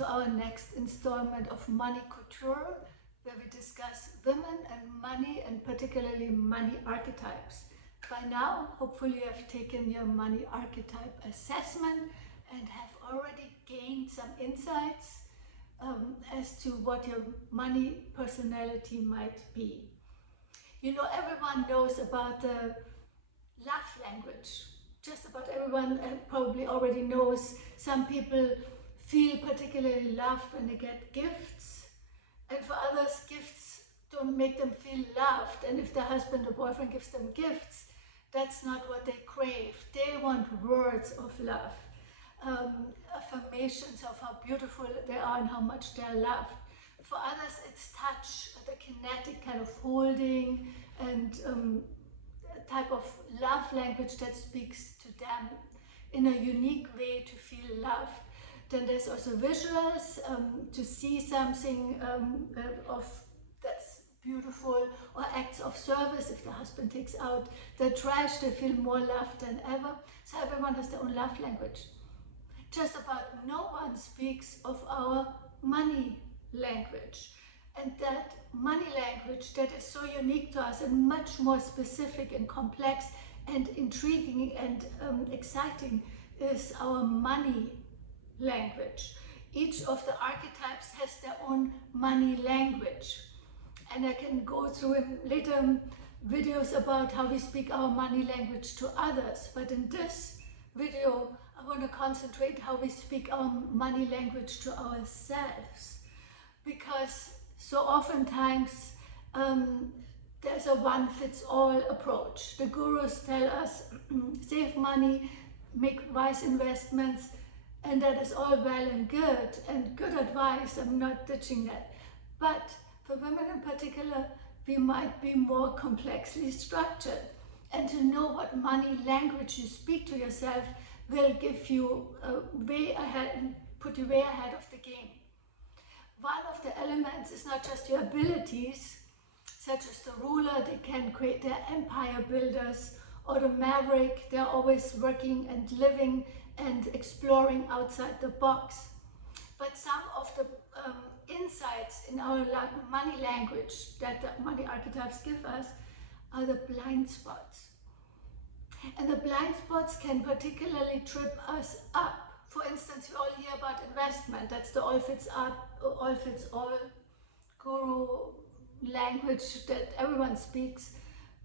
to our next installment of Money Couture, where we discuss women and money, and particularly money archetypes. By now, hopefully you have taken your money archetype assessment and have already gained some insights as to what your money personality might be. You know, everyone knows about the love language. Just about everyone probably already knows. Some people feel particularly loved when they get gifts, and for others gifts don't make them feel loved, and if their husband or boyfriend gives them gifts, that's not what they crave. They want words of love, affirmations of how beautiful they are and how much they're loved. For others it's touch, the kinetic kind of holding, and type of love language that speaks to them in a unique way to feel loved. Then there's also visuals, to see something of that's beautiful, or acts of service. If the husband takes out the trash, they feel more loved than ever. So everyone has their own love language. Just about no one speaks of our money language. And that money language that is so unique to us and much more specific and complex and intriguing and exciting is our money language. Each of the archetypes has their own money language. And I can go through in later videos about how we speak our money language to others. But in this video, I want to concentrate how we speak our money language to ourselves. Because so oftentimes there's a one-fits-all approach. The gurus tell us save money, make wise investments, and that is all well and good advice. I'm not ditching that. But for women in particular, we might be more complexly structured. And to know what money language you speak to yourself will give you way ahead, put you way ahead of the game. One of the elements is not just your abilities, such as the ruler, they can create their empire builders, or the maverick, they're always working and living and exploring outside the box. But some of the insights in our money language that the money archetypes give us are the blind spots. And the blind spots can particularly trip us up. For instance, we all hear about investment. That's the all fits all guru language that everyone speaks.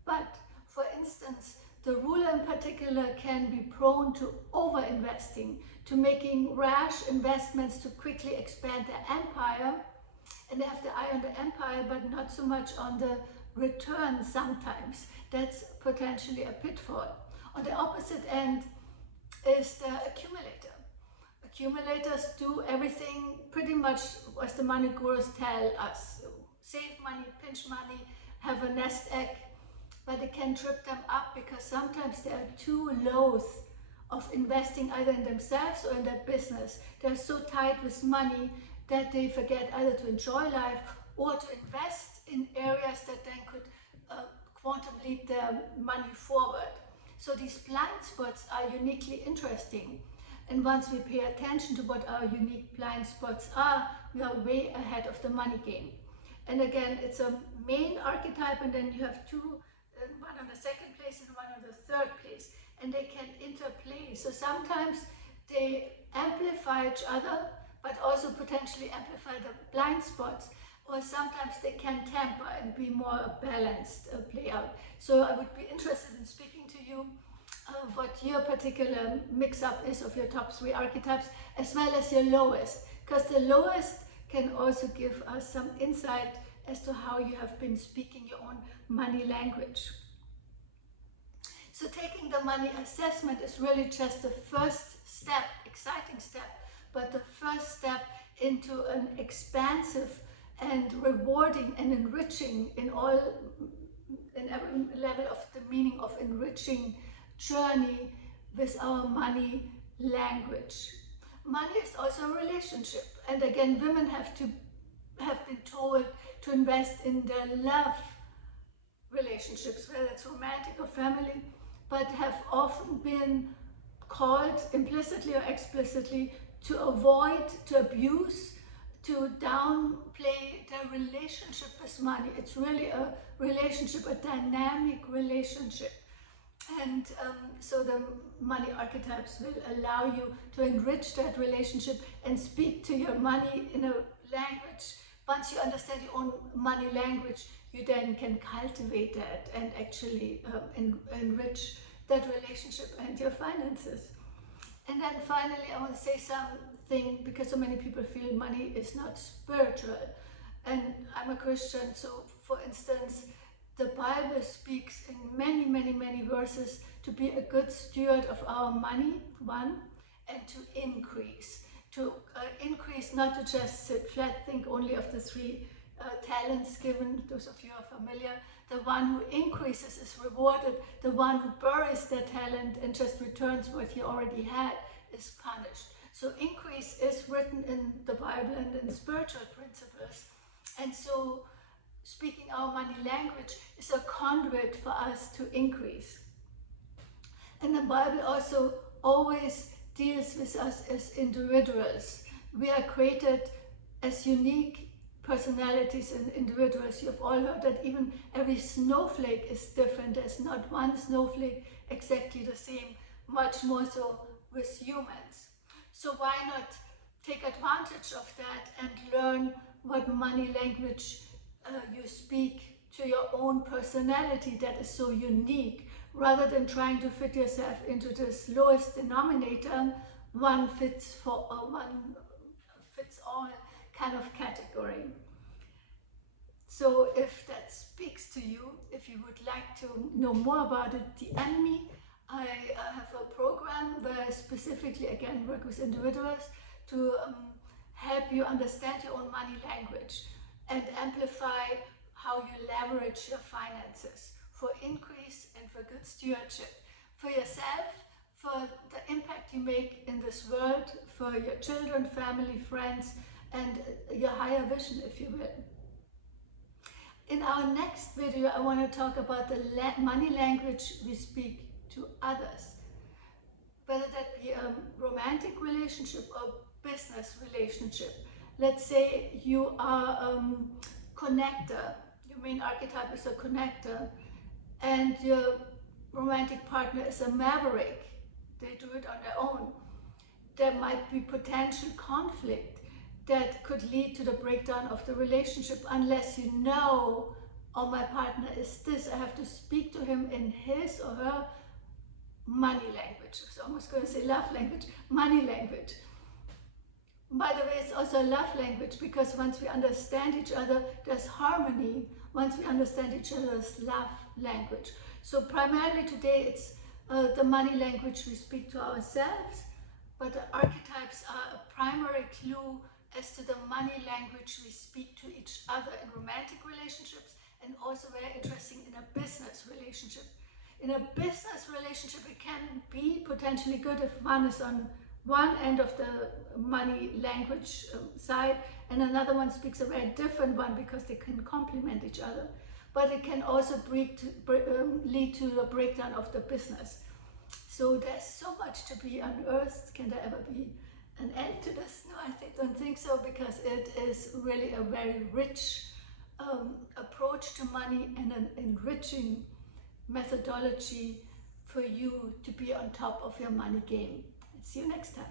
But for instance, the ruler in particular can be prone to over-investing, to making rash investments to quickly expand their empire. And they have the eye on the empire, but not so much on the return sometimes. That's potentially a pitfall. On the opposite end is the accumulator. Accumulators do everything pretty much as the money gurus tell us. Save money, pinch money, have a nest egg, but it can trip them up because sometimes they are too loath of investing either in themselves or in their business. They're so tied with money that they forget either to enjoy life or to invest in areas that then could quantum leap their money forward. So these blind spots are uniquely interesting. And once we pay attention to what our unique blind spots are, we are way ahead of the money game. And again, it's a main archetype, and then you have two, one on the second place and one on the third place, and they can interplay. So sometimes they amplify each other, but also potentially amplify the blind spots, or sometimes they can temper and be more balanced play out. So I would be interested in speaking to you what your particular mix-up is of your top 3 archetypes, as well as your lowest, because the lowest can also give us some insight as to how you have been speaking your own money language. So taking the money assessment is really just the first step, exciting step, but the first step into an expansive and rewarding and enriching in every level of the meaning of enriching journey with our money language. Money is also a relationship, and again, women have been told to invest in their love relationships, whether it's romantic or family, but have often been called implicitly or explicitly to avoid, to abuse, to downplay their relationship with money. It's really a relationship, a dynamic relationship. And so the money archetypes will allow you to enrich that relationship and speak to your money in a language. Once you understand your own money language, you then can cultivate that and actually enrich that relationship and your finances. And then finally, I want to say something, because so many people feel money is not spiritual. And I'm a Christian, so for instance, the Bible speaks in many, many, many verses to be a good steward of our money, one, and to increase. To increase, not to just sit flat, think only of the three talents given. Those of you are familiar. The one who increases is rewarded. The one who buries their talent and just returns what he already had is punished. So increase is written in the Bible and in spiritual principles. And so speaking our money language is a conduit for us to increase. And the Bible also always deals with us as individuals. We are created as unique personalities and individuals. You've all heard that even every snowflake is different. There's not one snowflake exactly the same, much more so with humans. So why not take advantage of that and learn what money language you speak to your own personality that is so unique, rather than trying to fit yourself into this lowest denominator, one fits all kind of category. So if that speaks to you, if you would like to know more about it, DM me. I have a program where I specifically, again, work with individuals to help you understand your own money language and amplify how you leverage your finances for increase and for good stewardship, for yourself, for the impact you make in this world, for your children, family, friends, and your higher vision, if you will. In our next video, I want to talk about the money language we speak to others, whether that be a romantic relationship or business relationship. Let's say you are a connector, your main archetype is a connector, and your romantic partner is a maverick. They do it on their own. There might be potential conflict that could lead to the breakdown of the relationship unless you know, oh, my partner is this, I have to speak to him in his or her money language. I was almost going to say love language, money language. By the way, it's also a love language, because once we understand each other, there's harmony. Once we understand each other's love language. So primarily today it's the money language we speak to ourselves, but the archetypes are a primary clue as to the money language we speak to each other in romantic relationships, and also very interesting in a business relationship. In a business relationship, it can be potentially good if one is on one end of the money language side and another one speaks a very different one, because they can complement each other. But it can also lead to a breakdown of the business. So there's so much to be unearthed. Can there ever be an end to this? No, I don't think so, because it is really a very rich approach to money and an enriching methodology for you to be on top of your money game. See you next time.